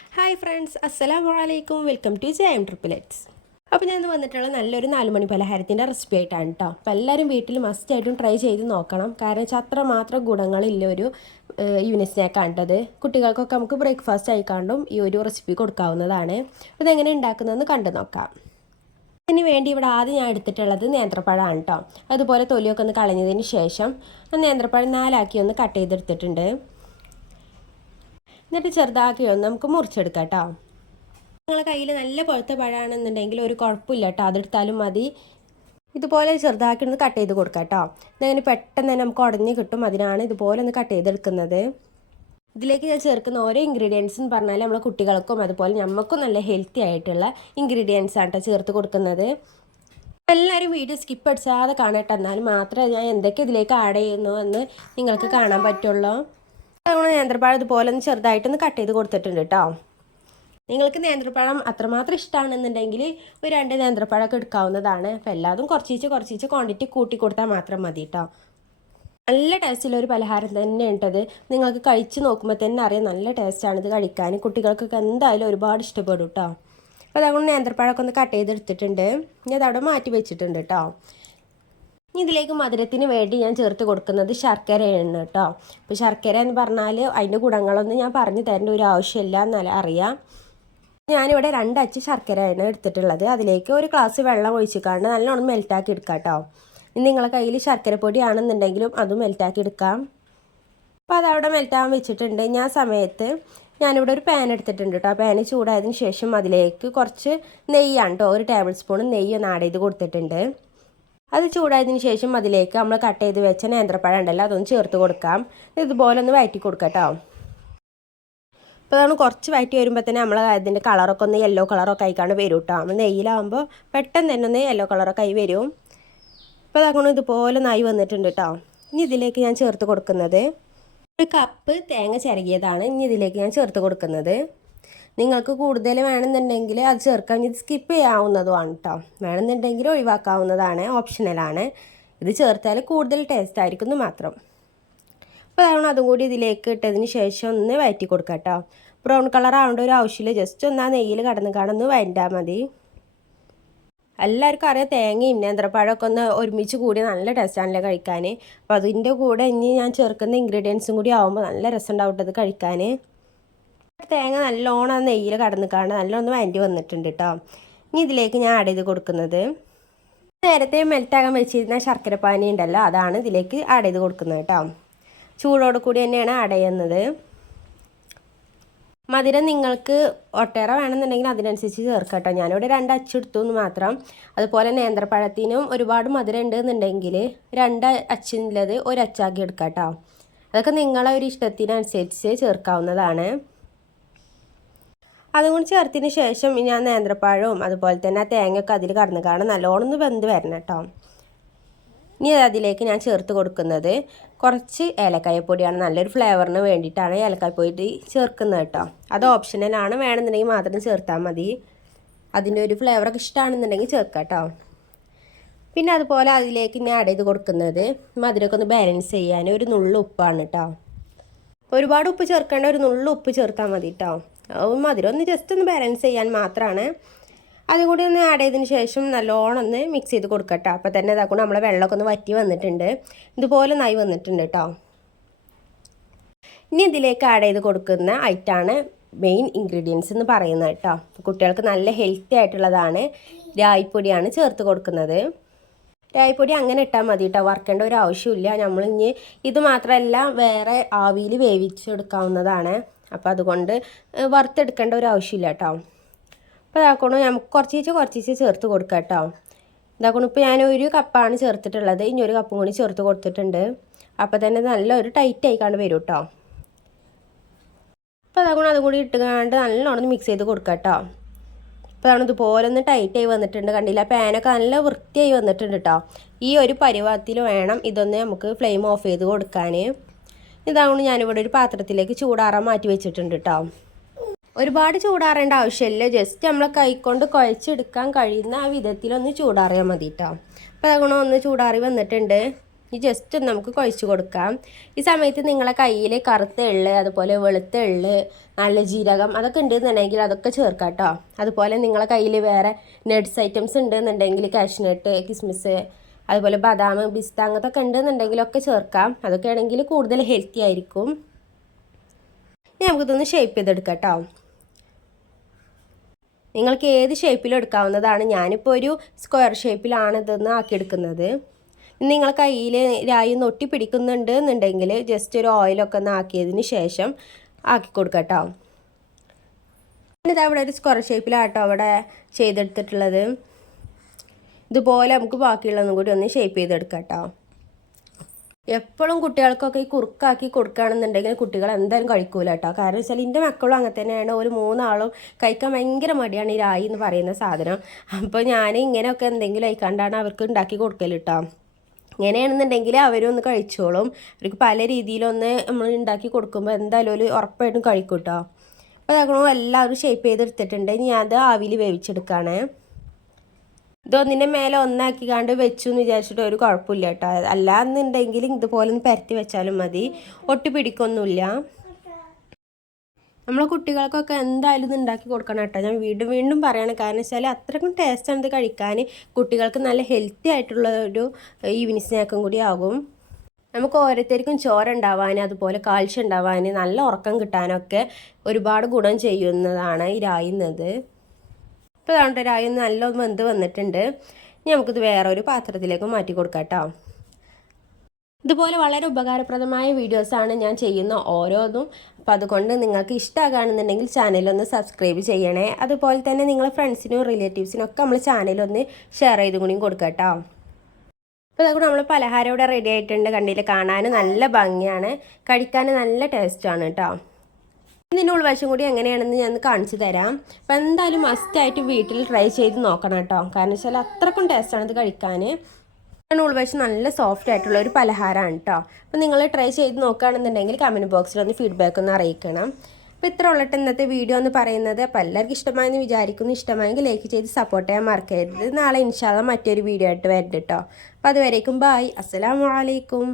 Hi friends, അസ്സലാമു അലൈക്കും. Welcome to JM triplets. അപ്പോൾ ഞാൻ വന്നിട്ടുള്ള നല്ലൊരു 4 മണി പലഹാരത്തിൻ്റെ റെസിപ്പി ആയിട്ടാണ് കേട്ടോ. അപ്പോൾ എല്ലാവരും വീട്ടിൽ മസ്റ്റായിട്ടും ട്രൈ ചെയ്ത് നോക്കണം. കാരണം വെച്ചാൽ അത്രമാത്രം ഗുണങ്ങളില്ല ഒരു ഈവനിങ് സ്നാക്കാണ് കേട്ടത്. കുട്ടികൾക്കൊക്കെ നമുക്ക് ബ്രേക്ക്ഫാസ്റ്റ് ആയിക്കാണ്ടും ഈ ഒരു റെസിപ്പി കൊടുക്കാവുന്നതാണ്. അപ്പോൾ ഇതെങ്ങനെ ഉണ്ടാക്കുന്നതെന്ന് കണ്ടു നോക്കാം. അതിന് വേണ്ടി ഇവിടെ ആദ്യം ഞാൻ എടുത്തിട്ടുള്ളത് നേന്ത്രപ്പഴമാണ് കേട്ടോ. അതുപോലെ തൊലിയൊക്കെ ഒന്ന് കളഞ്ഞതിന് ശേഷം നേന്ത്രപ്പഴം 4 ഒന്ന് കട്ട് ചെയ്തെടുത്തിട്ടുണ്ട്. എന്നിട്ട് ചെറുതാക്കി ഒന്ന് നമുക്ക് മുറിച്ചെടുക്കാം കേട്ടോ. നിങ്ങളുടെ കയ്യിൽ നല്ല പഴുത്ത പഴമാണെന്നുണ്ടെങ്കിൽ ഒരു കുഴപ്പമില്ല കേട്ടോ, അതെടുത്താലും മതി. ഇതുപോലെ ചെറുതാക്കി ഒന്ന് കട്ട് ചെയ്ത് കൊടുക്കാം കേട്ടോ. ഇതങ്ങനെ പെട്ടെന്ന് തന്നെ നമുക്ക് ഉടഞ്ഞ് കിട്ടും. അതിനാണ് ഇതുപോലെ ഒന്ന് കട്ട് ചെയ്തെടുക്കുന്നത്. ഇതിലേക്ക് ഞാൻ ചേർക്കുന്ന ഓരോ ഇൻഗ്രീഡിയൻസ് എന്ന് പറഞ്ഞാൽ നമ്മളെ കുട്ടികൾക്കും അതുപോലെ നമുക്കും നല്ല ഹെൽത്തി ആയിട്ടുള്ള ഇൻഗ്രീഡിയൻസ് ആണ് കേട്ടോ ചേർത്ത് കൊടുക്കുന്നത്. എല്ലാവരും വീഡിയോ സ്കിപ്പ് അടിച്ചാതെ കാണട്ടെ, എന്നാൽ മാത്രമേ ഞാൻ എന്തൊക്കെ ഇതിലേക്ക് ആഡ് ചെയ്യുന്നു എന്ന് നിങ്ങൾക്ക് കാണാൻ പറ്റുള്ളൂ. അതുകൊണ്ട് നേന്ത്രപ്പഴം ഇതുപോലെ ഒന്ന് ചെറുതായിട്ടൊന്ന് കട്ട് ചെയ്ത് കൊടുത്തിട്ടുണ്ട് കേട്ടോ. നിങ്ങൾക്ക് നേന്ത്രപ്പഴം അത്രമാത്രം ഇഷ്ടമാണെന്നുണ്ടെങ്കിൽ ഒരു 2 നേന്ത്രപ്പഴമൊക്കെ എടുക്കാവുന്നതാണ്. അപ്പോൾ എല്ലാതും കുറച്ച് ക്വാണ്ടിറ്റി കൂട്ടി കൊടുത്താൽ മാത്രം മതി കേട്ടോ. നല്ല ടേസ്റ്റുള്ളൊരു പലഹാരം തന്നെ ഉണ്ടത്. നിങ്ങൾക്ക് കഴിച്ച് നോക്കുമ്പോൾ തന്നെ അറിയാം നല്ല ടേസ്റ്റാണിത് കഴിക്കാൻ. കുട്ടികൾക്കൊക്കെ എന്തായാലും ഒരുപാട് ഇഷ്ടപ്പെടും കേട്ടോ. അപ്പോൾ അതുകൊണ്ട് നേന്ത്രപ്പഴമൊക്കെ ഒന്ന് കട്ട് ചെയ്തെടുത്തിട്ടുണ്ട്. ഇനി അതവിടെ മാറ്റി വെച്ചിട്ടുണ്ട് കേട്ടോ. ഇതിലേക്ക് മധുരത്തിന് വേണ്ടി ഞാൻ ചേർത്ത് കൊടുക്കുന്നത് ശർക്കരയാണ് കേട്ടോ. അപ്പോൾ ശർക്കര എന്ന് പറഞ്ഞാൽ അതിൻ്റെ ഗുണങ്ങളൊന്നും ഞാൻ പറഞ്ഞു തരേണ്ട ഒരു ആവശ്യമില്ല, എന്നാലും അറിയാം. ഞാനിവിടെ 2 അച്ച് ശർക്കരയാണ് എടുത്തിട്ടുള്ളത്. അതിലേക്ക് ഒരു ഗ്ലാസ് വെള്ളം ഒഴിച്ചിക്കാണ്ട് നല്ലോണം മെൽറ്റാക്കി എടുക്കാം കേട്ടോ. ഇനി നിങ്ങളുടെ കയ്യിൽ ശർക്കരപ്പൊടി ആണെന്നുണ്ടെങ്കിലും അതും മെൽറ്റാക്കി എടുക്കാം. അപ്പോൾ അതവിടെ മെൽറ്റാകാൻ വെച്ചിട്ടുണ്ട്. ഞാൻ സമയത്ത് ഞാനിവിടെ ഒരു പാൻ എടുത്തിട്ടുണ്ട് കേട്ടോ. പാന് ചൂടായതിന് ശേഷം അതിലേക്ക് കുറച്ച് നെയ്യാണ് കേട്ടോ, 1 ടേബിൾ സ്പൂൺ നെയ്യ് ഒന്ന് ആഡ് ചെയ്ത് കൊടുത്തിട്ടുണ്ട്. അത് ചൂടായതിന് ശേഷം അതിലേക്ക് നമ്മൾ കട്ട് ചെയ്ത് വെച്ച നേന്ത്രപ്പഴം ഉണ്ടല്ലോ അതൊന്ന് ചേർത്ത് കൊടുക്കാം. ഇതുപോലെ ഒന്ന് വഴറ്റി കൊടുക്കാം കേട്ടോ. അപ്പോൾ അതാണ് കുറച്ച് വഴറ്റി വരുമ്പോൾ തന്നെ നമ്മൾ അതിൻ്റെ കളറൊക്കെ ഒന്ന് യെല്ലോ കളറൊക്കെ ആയിക്കാണ്ട് വരും കേട്ടോ. നമ്മൾ നെയ്യിലാവുമ്പോൾ പെട്ടെന്ന് തന്നെ ഒന്ന് യെല്ലോ കളറൊക്കെ ആയി വരും. അപ്പോൾ അതാക്കണം ഇതുപോലെ നായി വന്നിട്ടുണ്ട് കേട്ടോ. ഇനി ഇതിലേക്ക് ഞാൻ ചേർത്ത് കൊടുക്കുന്നത് 1 കപ്പ് തേങ്ങ ചിരകിയതാണ്. ഇനി ഇതിലേക്ക് ഞാൻ ചേർത്ത് കൊടുക്കുന്നത്. നിങ്ങൾക്ക് കൂടുതൽ വേണമെന്നുണ്ടെങ്കിൽ അത് ചേർക്കാൻ, ഇത് സ്കിപ്പ് ചെയ്യാവുന്നതുമാണ് കേട്ടോ. വേണമെന്നുണ്ടെങ്കിൽ ഒഴിവാക്കാവുന്നതാണ്, ഓപ്ഷണലാണ്. ഇത് ചേർത്താൽ കൂടുതൽ ടേസ്റ്റ് ആയിരിക്കുന്നു മാത്രം. അപ്പോൾ അതാണ് അതും കൂടി ഇതിലേക്ക് ഇട്ടതിന് ശേഷം ഒന്ന് വഴറ്റി കൊടുക്കാം കേട്ടോ. ബ്രൗൺ കളർ ആവേണ്ട ഒരു ആവശ്യമില്ല, ജസ്റ്റ് ഒന്ന് ആ നെയ്യിൽ കടന്ന് കാണുന്ന വഴറ്റാൽ മതി. എല്ലാവർക്കും അറിയാം തേങ്ങയും നേന്ത്രപ്പഴമൊക്കെ ഒന്ന് ഒരുമിച്ച് കൂടി നല്ല ടേസ്റ്റാണല്ലോ കഴിക്കാൻ. അപ്പോൾ അതിൻ്റെ കൂടെ ഇനി ഞാൻ ചേർക്കുന്ന ഇൻഗ്രീഡിയൻസും കൂടി ആകുമ്പോൾ നല്ല രസം ഉണ്ടാവും അത് കഴിക്കാൻ. തേങ്ങ നല്ലോണം നെയ്യിൽ കടന്ന് കാണാൻ നല്ലോണം വഴറ്റി വന്നിട്ടുണ്ട് കേട്ടോ. ഇനി ഇതിലേക്ക് ഞാൻ ആഡ് ചെയ്ത് കൊടുക്കുന്നത് നേരത്തെ മെൽറ്റാകാൻ വെച്ചിരുന്ന ശർക്കരപ്പാനി ഉണ്ടല്ലോ അതാണ് ഇതിലേക്ക് ആഡ് ചെയ്ത് കൊടുക്കുന്നത് കേട്ടോ. ചൂടോട് കൂടി തന്നെയാണ് ആഡ് ചെയ്യുന്നത്. മധുരം നിങ്ങൾക്ക് ഒട്ടേറെ വേണമെന്നുണ്ടെങ്കിൽ അതിനനുസരിച്ച് ചേർക്കാം കേട്ടോ. ഞാനിവിടെ 2 അച്ച് എടുത്തു എന്ന് മാത്രം. അതുപോലെ നേന്ത്രപ്പഴത്തിനും ഒരുപാട് മധുരം ഉണ്ടെന്നുണ്ടെങ്കിൽ 2 അച്ചുള്ളത് 1 അച്ചാക്കി എടുക്കാം കേട്ടോ. അതൊക്കെ നിങ്ങളെ ഒരു ഇഷ്ടത്തിനനുസരിച്ച് ചേർക്കാവുന്നതാണ്. അതുകൊണ്ട് ചേർത്തതിന് ശേഷം ഞാൻ നേന്ത്രപ്പഴവും അതുപോലെ തന്നെ തേങ്ങയൊക്കെ അതിൽ കടന്ന് കാണാൻ നല്ലോണം ഒന്ന് വെന്ത് വരണം കേട്ടോ. ഇനി അതിലേക്ക് ഞാൻ ചേർത്ത് കൊടുക്കുന്നത് കുറച്ച് ഏലക്കായപ്പൊടിയാണ്. നല്ലൊരു ഫ്ലേവറിന് വേണ്ടിയിട്ടാണ് ഏലക്കായപ്പൊടി ചേർക്കുന്നത് കേട്ടോ. അത് ഓപ്ഷണലാണ്, വേണമെന്നുണ്ടെങ്കിൽ മാത്രം ചേർത്താൽ മതി. അതിൻ്റെ ഒരു ഫ്ലേവറൊക്കെ ഇഷ്ടമാണെന്നുണ്ടെങ്കിൽ ചേർക്കാം കേട്ടോ. പിന്നെ അതുപോലെ അതിലേക്ക് ഞാൻ ആഡ് ചെയ്ത് കൊടുക്കുന്നത് മധുരമൊക്കെ ഒന്ന് ബാലൻസ് ചെയ്യാൻ ഒരു നുള്ളു ഉപ്പാണ് കേട്ടോ. ഒരുപാട് ഉപ്പ് ചേർക്കേണ്ട, ഒരു നുള്ളു ഉപ്പ് ചേർത്താൽ മതി കേട്ടോ. മധുരം ഒന്ന് ജസ്റ്റ് ഒന്ന് ബാലൻസ് ചെയ്യാൻ മാത്രമാണ്. അതും കൂടി ഒന്ന് ആഡ് ചെയ്തതിന് ശേഷം നല്ലോണം ഒന്ന് മിക്സ് ചെയ്ത് കൊടുക്കട്ടോ. അപ്പോൾ തന്നെ ഇതാക്കൊണ്ട് നമ്മളെ വെള്ളമൊക്കെ ഒന്ന് വറ്റി വന്നിട്ടുണ്ട്. ഇതുപോലെ നായി വന്നിട്ടുണ്ട് കേട്ടോ. ഇനി ഇതിലേക്ക് ആഡ് ചെയ്ത് കൊടുക്കുന്ന ഐറ്റാണ് മെയിൻ ഇൻഗ്രീഡിയൻസ് എന്ന് പറയുന്നത് കേട്ടോ. കുട്ടികൾക്ക് നല്ല ഹെൽത്തി ആയിട്ടുള്ളതാണ്. രായിപ്പൊടിയാണ് ചേർത്ത് കൊടുക്കുന്നത്. രായിപ്പൊടി അങ്ങനെ ഇട്ടാൽ മതി കേട്ടോ, വറുക്കേണ്ട ഒരു ആവശ്യമില്ല. നമ്മളിനി ഇത് മാത്രമല്ല വേറെ ആവിയിൽ വേവിച്ചെടുക്കാവുന്നതാണ്. അപ്പോൾ അതുകൊണ്ട് വറുത്തെടുക്കേണ്ട ഒരു ആവശ്യമില്ല കേട്ടോ. അപ്പോൾ ഇതാക്കണോ നമുക്ക് കുറച്ച് ചേർത്ത് കൊടുക്കാം കേട്ടോ. ഇതാക്കണോ ഇപ്പോൾ ഞാൻ 1 കപ്പാണ് ചേർത്തിട്ടുള്ളത്. ഇനി 1 കപ്പും കൂടി ചേർത്ത് കൊടുത്തിട്ടുണ്ട്. അപ്പോൾ തന്നെ നല്ലൊരു ടൈറ്റ് ആയിക്കാണ്ട് വരും കേട്ടോ. അപ്പോൾ അതാക്കണോ അതും കൂടി ഇട്ടുകൊണ്ട് നല്ലോണം മിക്സ് ചെയ്ത് കൊടുക്കാം കേട്ടോ. അപ്പോൾ അതാണ് ഇതുപോലെ ഒന്ന് ടൈറ്റായി വന്നിട്ടുണ്ട്. കണ്ടില്ല, പാനൊക്കെ നല്ല വൃത്തിയായി വന്നിട്ടുണ്ട് കേട്ടോ. ഈ ഒരു പരുവത്തിൽ വേണം ഇതൊന്ന് നമുക്ക് ഫ്ലെയിം ഓഫ് ചെയ്ത് കൊടുക്കാൻ. ഇതാകൊണ്ട് ഞാനിവിടെ ഒരു പാത്രത്തിലേക്ക് ചൂടാറാൻ മാറ്റി വെച്ചിട്ടുണ്ട് കേട്ടോ. ഒരുപാട് ചൂടാറേണ്ട ആവശ്യമില്ല, ജസ്റ്റ് നമ്മളെ കൈകൊണ്ട് കുഴച്ചെടുക്കാൻ കഴിയുന്ന ആ വിധത്തിലൊന്ന് ചൂടാറിയാൽ മതി കേട്ടോ. അപ്പോൾ അതുകൊണ്ട് ഒന്ന് ചൂടാറി വന്നിട്ടുണ്ട്. ഈ ജസ്റ്റ് ഒന്ന് നമുക്ക് കുഴച്ച് കൊടുക്കാം. ഈ സമയത്ത് നിങ്ങളെ കയ്യിൽ കറുത്ത എള്ള്, അതുപോലെ വെളുത്ത എള്ള്, നല്ല ജീരകം അതൊക്കെ ഉണ്ടെന്നുണ്ടെങ്കിൽ അതൊക്കെ ചേർക്കാം കേട്ടോ. അതുപോലെ നിങ്ങളെ കയ്യിൽ വേറെ നട്ട്സ് ഐറ്റംസ് ഉണ്ടെന്നുണ്ടെങ്കിൽ കാഷ്നട്ട്, കിസ്മിസ്, അതുപോലെ ബദാം, പിസ്ത അങ്ങനത്തൊക്കെ ഉണ്ടെന്നുണ്ടെങ്കിലൊക്കെ ചേർക്കാം. അതൊക്കെ ആണെങ്കിൽ കൂടുതൽ ഹെൽത്തി ആയിരിക്കും. ഇനി നമുക്കിതൊന്ന് ഷേപ്പ് ചെയ്തെടുക്കാം കേട്ടോ. നിങ്ങൾക്ക് ഏത് ഷേപ്പിലും എടുക്കാവുന്നതാണ്. ഞാനിപ്പോൾ ഒരു സ്ക്വയർ ഷേപ്പിലാണ് ഇതൊന്ന് ആക്കിയെടുക്കുന്നത്. നിങ്ങൾ കയ്യിൽ രായി ഒന്ന് ഒട്ടി പിടിക്കുന്നുണ്ട് എന്നുണ്ടെങ്കിൽ ജസ്റ്റ് ഒരു ഓയിലൊക്കെ ഒന്ന് ആക്കിയതിന് ശേഷം ആക്കി കൊടുക്കാം കേട്ടോ. ഇതാ അവിടെ ഒരു സ്ക്വയർ ഷേപ്പിലാട്ടോ അവിടെ ചെയ്തെടുത്തിട്ടുള്ളത്. ഇതുപോലെ നമുക്ക് ബാക്കിയുള്ളതും കൂടി ഒന്ന് ഷേപ്പ് ചെയ്തെടുക്കാം കേട്ടോ. എപ്പോഴും കുട്ടികൾക്കൊക്കെ ഈ കുറുക്കാക്കി കൊടുക്കുകയാണെന്നുണ്ടെങ്കിൽ കുട്ടികൾ എന്തായാലും കഴിക്കൂല കേട്ടോ. കാരണം വെച്ചാൽ എൻ്റെ മക്കളും അങ്ങനെ തന്നെയാണ്. ഒരു 3 ആളും കഴിക്കാൻ ഭയങ്കര മടിയാണ് ഈ രായി എന്ന് പറയുന്ന സാധനം. അപ്പോൾ ഞാൻ ഇങ്ങനെയൊക്കെ എന്തെങ്കിലും ആയിക്കാണ്ടാണ് അവർക്ക് ഉണ്ടാക്കി കൊടുക്കൽ കേട്ടോ. ഇങ്ങനെയാണെന്നുണ്ടെങ്കിൽ അവരൊന്ന് കഴിച്ചോളും. അവർക്ക് പല രീതിയിലൊന്ന് നമ്മൾ ഉണ്ടാക്കി കൊടുക്കുമ്പോൾ എന്തായാലും ഒരു ഉറപ്പായിട്ടും കഴിക്കും കേട്ടോ. അപ്പോൾ അതൊക്കെ എല്ലാവരും ഷേപ്പ് ചെയ്തെടുത്തിട്ടുണ്ട്. ഇനി അത് ആവിയിൽ വേവിച്ചെടുക്കുകയാണ്. ഇതൊന്നിൻ്റെ മേലെ ഒന്നാക്കി കണ്ട് വെച്ചു എന്ന് വിചാരിച്ചിട്ട് ഒരു കുഴപ്പമില്ല കേട്ടോ. അല്ലാന്നുണ്ടെങ്കിൽ ഇതുപോലെ ഒന്ന് പരത്തി വെച്ചാലും മതി, ഒട്ടി പിടിക്കൊന്നുമില്ല. നമ്മളെ കുട്ടികൾക്കൊക്കെ എന്തായാലും ഇത് ഉണ്ടാക്കി കൊടുക്കണം കേട്ടോ. ഞാൻ വീണ്ടും പറയണം. കാരണം വെച്ചാൽ അത്രയ്ക്കും ടേസ്റ്റാണ് ഇത് കഴിക്കാൻ. കുട്ടികൾക്ക് നല്ല ഹെൽത്തി ആയിട്ടുള്ള ഒരു ഈവനിങ് സ്നാക്കും കൂടി ആകും. നമുക്ക് ഓരോരുത്തർക്കും ചോര ഉണ്ടാവാൻ, അതുപോലെ കാൽഷ്യം ഉണ്ടാവാൻ, നല്ല ഉറക്കം കിട്ടാനൊക്കെ ഒരുപാട് ഗുണം ചെയ്യുന്നതാണ് ഈ രായുന്നത്. ഇപ്പോൾ അതാണ്ട് രായി നല്ല വെന്ത് വന്നിട്ടുണ്ട്. ഇനി നമുക്കിത് വേറെ ഒരു പാത്രത്തിലേക്ക് മാറ്റി കൊടുക്കാം കേട്ടോ. ഇതുപോലെ വളരെ ഉപകാരപ്രദമായ വീഡിയോസാണ് ഞാൻ ചെയ്യുന്ന ഓരോന്നും. അപ്പോൾ അതുകൊണ്ട് നിങ്ങൾക്ക് ഇഷ്ടമാകുകയാണെന്നുണ്ടെങ്കിൽ ചാനലൊന്ന് സബ്സ്ക്രൈബ് ചെയ്യണേ. അതുപോലെ തന്നെ നിങ്ങളെ ഫ്രണ്ട്സിനും റിലേറ്റീവ്സിനും ഒക്കെ നമ്മൾ ചാനലൊന്ന് ഷെയർ ചെയ്ത് കൂടിയും കൊടുക്കാം കേട്ടോ. അപ്പോൾ അതുകൊണ്ട് നമ്മൾ പലഹാരം ഇവിടെ റെഡി ആയിട്ടുണ്ട്. കണ്ടില്ല, കാണാൻ നല്ല ഭംഗിയാണ്, കഴിക്കാൻ നല്ല ടേസ്റ്റാണ് കേട്ടോ. ഇതിൻ്റെ ഉൾവശം കൂടി എങ്ങനെയാണെന്ന് ഞാൻ കാണിച്ചു തരാം. അപ്പോൾ എന്തായാലും മസ്റ്റായിട്ട് വീട്ടിൽ ട്രൈ ചെയ്ത് നോക്കണം കേട്ടോ. കാരണം വെച്ചാൽ അത്രക്കും ടേസ്റ്റാണ് ഇത് കഴിക്കാൻ. ഉൾവശം നല്ല സോഫ്റ്റ് ആയിട്ടുള്ള ഒരു പലഹാരമാണ് കേട്ടോ. അപ്പോൾ നിങ്ങൾ ട്രൈ ചെയ്ത് നോക്കുകയാണെന്നുണ്ടെങ്കിൽ കമൻറ്റ് ബോക്സിൽ ഒന്ന് ഫീഡ്ബാക്ക് ഒന്ന് അറിയിക്കണം. അപ്പോൾ ഇത്ര ഉള്ളിട്ട് ഇന്നത്തെ വീഡിയോ എന്ന് പറയുന്നത്. അപ്പോൾ എല്ലാവർക്കും ഇഷ്ടമായെന്ന് വിചാരിക്കുന്നു. ഇഷ്ടമായെങ്കിൽ ലൈക്ക് ചെയ്ത് സപ്പോർട്ട് ചെയ്യാൻ മറക്കരുത്. നാളെ ഇൻഷാ അല്ലാഹ് മറ്റൊരു വീഡിയോ ആയിട്ട് വരട്ടെ കേട്ടോ. അപ്പോൾ അതുവരേക്കും ബായ്. അസ്സലാമു അലൈക്കും.